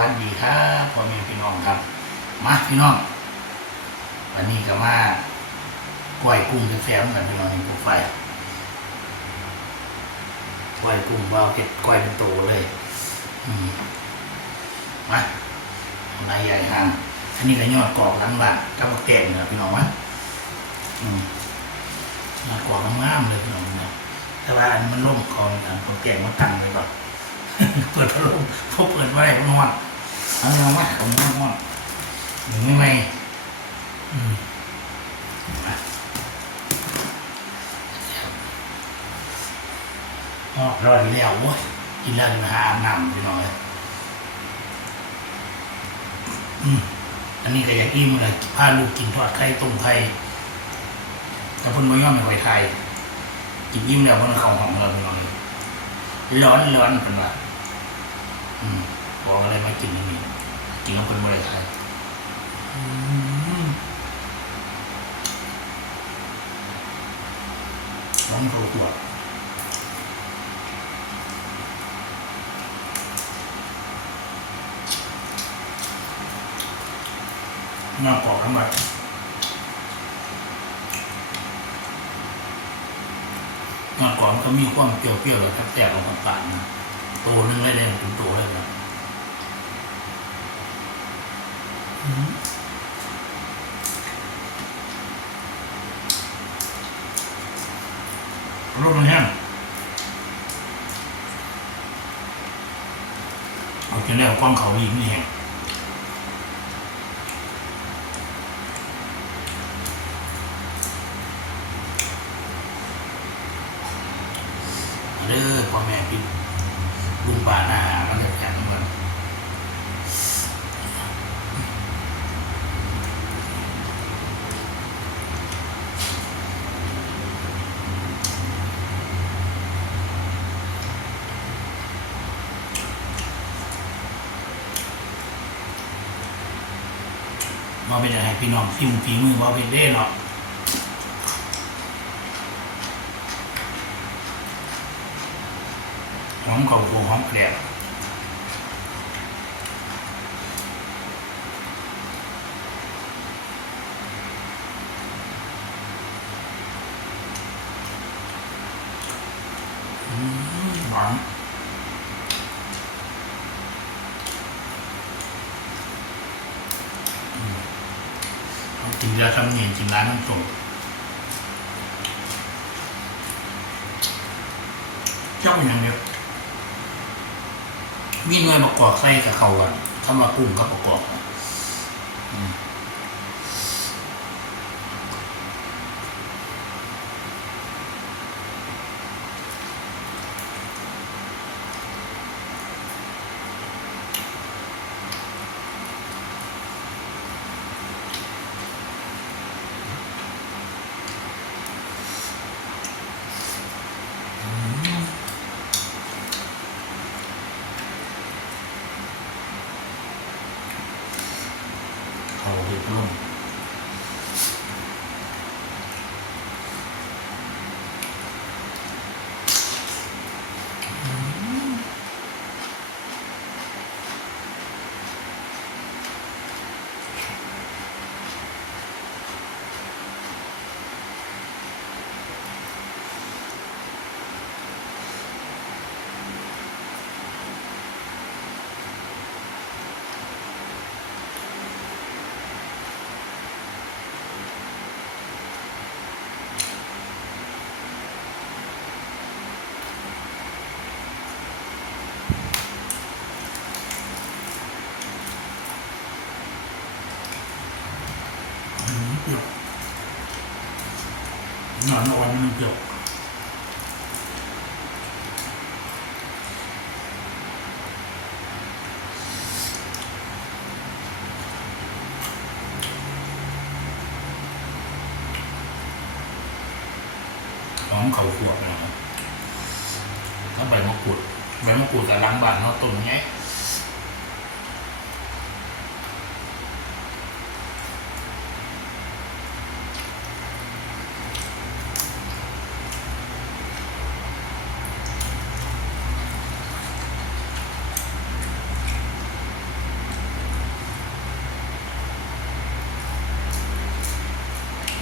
วัสดีครับพ่อแม่พี่น้องครับ มาพี่น้อง วันนี้ก็มากล้วยกุ้งแซ่บๆกันพี่น้องนี่ปูไฟกล้วยกุ้งว่าวเก็ดกล้วยเป็นโตเลยมาเอานายใหญ่ห่างอันนี้ก็ยอดกรอกหลังบ้านกับบักแตงนี่ยพี่น้องวะอืมยอดกรอกงามเลยพี่น้องแต่ว่าอันมันล่มคอกันบักแตงมันตั้งไปก่อนเปิดพัดลมพวกเปิดไว้มันร้อน เอาเงามาผมร้อนร้อนหนึ่งไม่อืมมาอ๋อรอดแล้วโว้ยกินแล้วจะมาหาอาบน้ำไปหน่อยอืมอันนี้ก็อยากอิ่มเลยพาลูกกินทอดไข่ต้มไข่แต่เพิ่นไม่ยอมไม่ไหวไทยกินอิ่มแล้วเพิ่นเข้าห้องแล้วไปหน่อยร้อนร้อนเป็นว่าอืม บอกอะไรมากินอย่างนี้กินแล้วเป็นบริไทยน้องโรตรวจน่ากรอกทั้งหมดงานก่อนก็มีความเปรี้ยวๆเลยครับแต่ของต่างๆนะโตนึงเลยเนี่ยถึงโตเลยนะ รถมันแห้งเอาจนแล้วก้องเขาอีกนี่แห้งเด้อพ่อแม่พี่ลุงป่าหน้ามันจะแข็งมัน ว่าเป็นอะไรพี่น้องพิมพ์ฝีมือว่าเป็นเด้เนาะหอมเข่าโกหอมเกลียบ กินยาทำเนียนกินร้านน้ำส้มเจ้าเป็นยังไงมีหน่วยประกอบไส้กับเขากันสำหรับกุ้งก็ประกอบกันอืมเขาเห็ดร่มอืมเปรี้ยวหนอนอ่อน มันเปรี้ยวหอมเขาขวบนะครับถ้าใบมะกรูดใบมะกรูดกับล้างบานเนาะต้นไง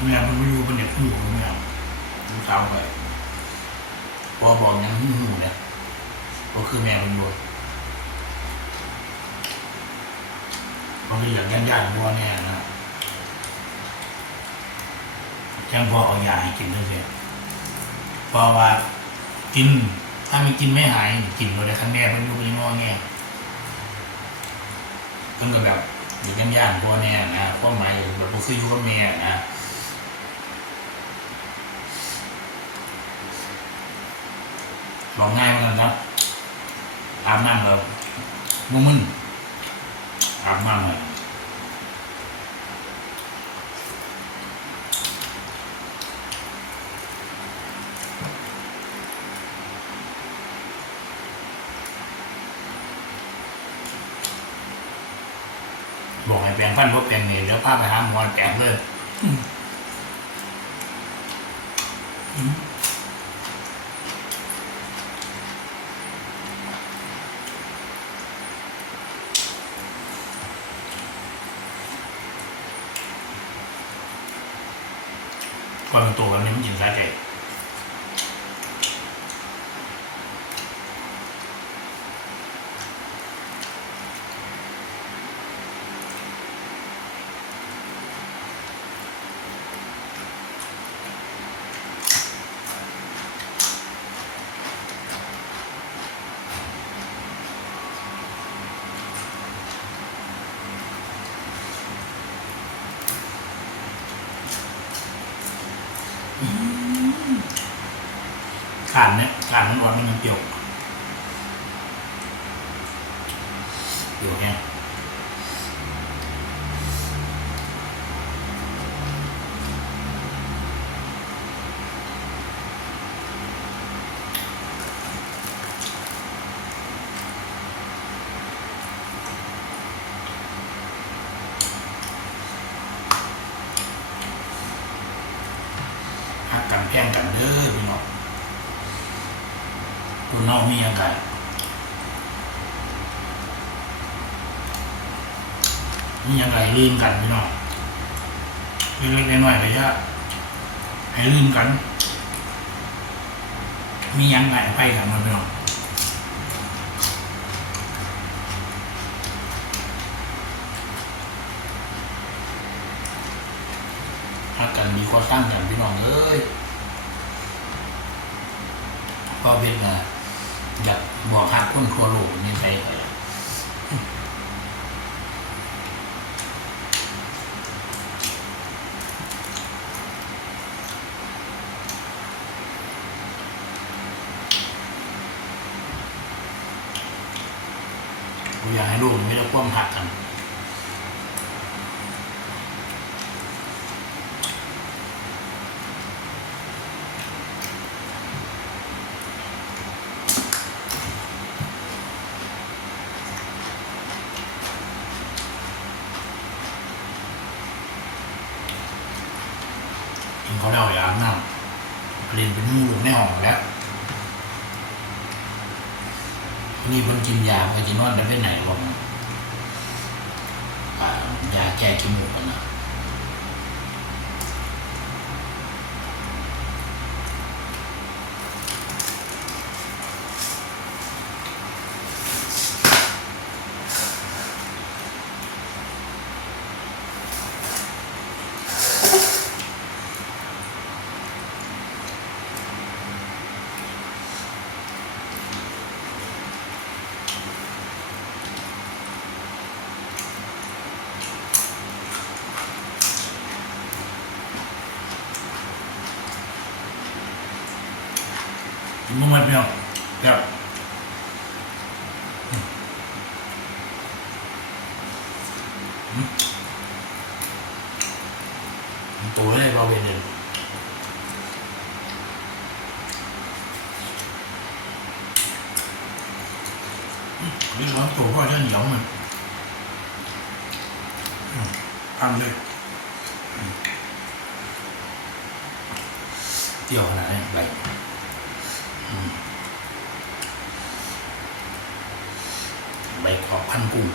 แม่มันไม่อยู่เป็นเด็กหูแม่ผมทำไปพอบอกยังหูเนี่ยก็คือแม่มันอยู่เขาเลยอย่านย่านๆบัวแน่นะจังพ่อเอายาให้กินด้วยเสียเพราะว่ากิน ถ้าไม่กินไม่หายกินเลยครั้งแรกมันอยู่ยังงอแงเพิ่งก็แบบอยากย่านย่านๆบัวแน่นะเพราะหมายแบบก็คืออยู่กับแม่นะ ลองง่ายเหมือนกันครับอาบน้ำแบบมุ่งมึนอาบน้ำเลยบอกให้แปลงฟันพวกแปลงเนี่ยเดี๋ยวพาไปหาหมอแปลงเลยอืมอืม ก่อนตัวกันนี้มันกินสาใจ ขาดเนี่ยขาดมันร้อนมันยังเปรี้ยวเปรี้ยวแห้งหักกันแพงกันเด้อ คุณน้องมียังไงมียังไงลืมกันพี่น้องเล็กๆน้อยๆระยะให้ลืมกัน มียังไงไปกันมาพี่น้องถ้ากันมีข้อสร้งกันพี่น้องเอ้ยก็เป็นว่าอยาก บอกฮักคนทั่วโลกนี่ไปอยากให้ลูกไม่ได้ความหักกัน เขาได้อย่างนั้นเรียนเป็นหมูในห้องแล้วนี่คนกินยาเพิ่นจะนอนได้ไปไหนบอกอ่ายาแก้จมูกนะ มันมันเปรี้ยวเปรี้ยวอืมอืมตัวเลยเราเป็นเลยอืมนี่ร้อนตัวก็จะเหนียวมันอืมทำเลยเกี่ยวขนาดนี้ไป ใบขอบพันกุ้ง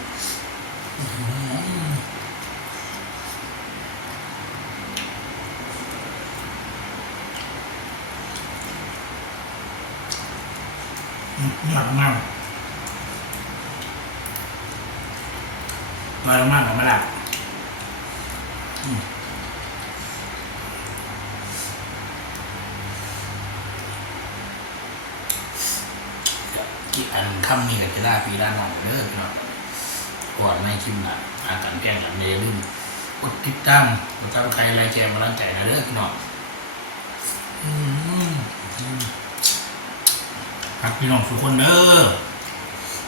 หนักมากน้อยมากกว่าไม่ได้ กี่อันคำมีกับจะได้ปีด้านนอกเด้อพี่น้องก่อนไม่คิมนะอาการแก้งกันอย่าลืมกดติดตามกดติดตามใครอะไรแจมกำลังใจนะเด้อพี่น้องครับพี่น้องทุกคนเด้อ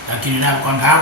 แล้วกินหน้าก่อนครับ